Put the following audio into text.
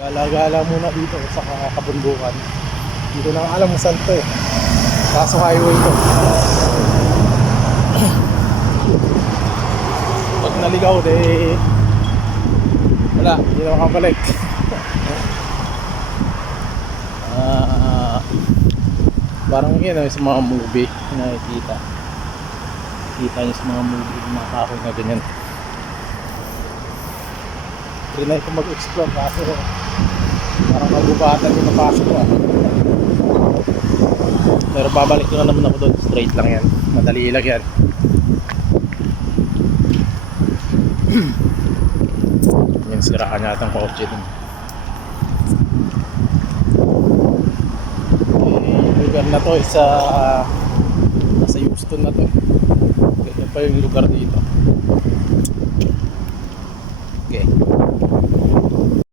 Gala-gala muna dito sa kabundukan. Dito na nga alam kung saan to eh. Kaso highway to. Pag naligaw eh, wala, hindi na makabalik. Parang yun sa mga movie nakikita. Kita nyo sa mga movie, mga kahoy na ganyan. Trinay ko mag-explore kaso parang magubatan yung napasok ko Pero babalik ko na naman ako doon. Straight lang yan, madali lang yan. Yung siraan yata ang kotse dun. Yung lugar na to isa nasa Houston na to. Ganyan pa yung lugar dito.